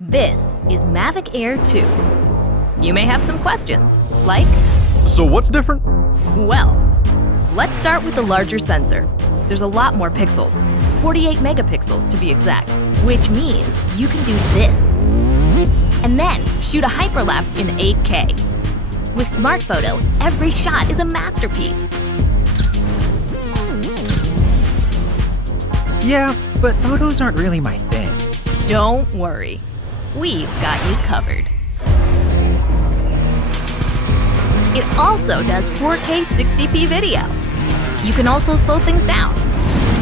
This is Mavic Air 2. You may have some questions, like, So what's different? well, let's start with the larger sensor. There's a lot more pixels, 48 megapixels to be exact, which means you can do this. And then shoot a hyperlapse in 8K. With Smart Photo, every shot is a masterpiece. Yeah, but photos aren't really my thing. Don't worry, we've got you covered. It also does 4K 60p video. You can also slow things down.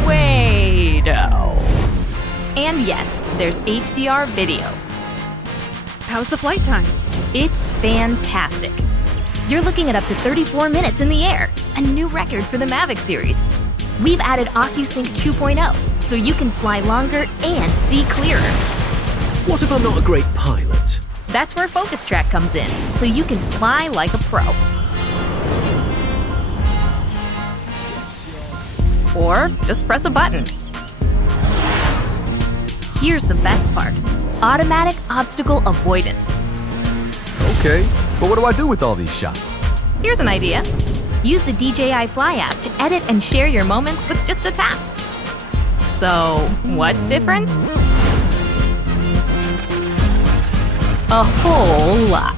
Way-do. And yes, there's HDR video. How's the flight time? It's fantastic. You're looking at up to 34 minutes in the air, a new record for the Mavic series. We've added OcuSync 2.0, so you can fly longer and see clearer. What if I'm not a great pilot? That's where Focus Track comes in, so you can fly like a pro. Or just press a button. Here's the best part: automatic obstacle avoidance. Okay, but what do I do with all these shots? Here's an idea. Use the DJI Fly app to edit and share your moments with just a tap. So, what's different? A whole lot.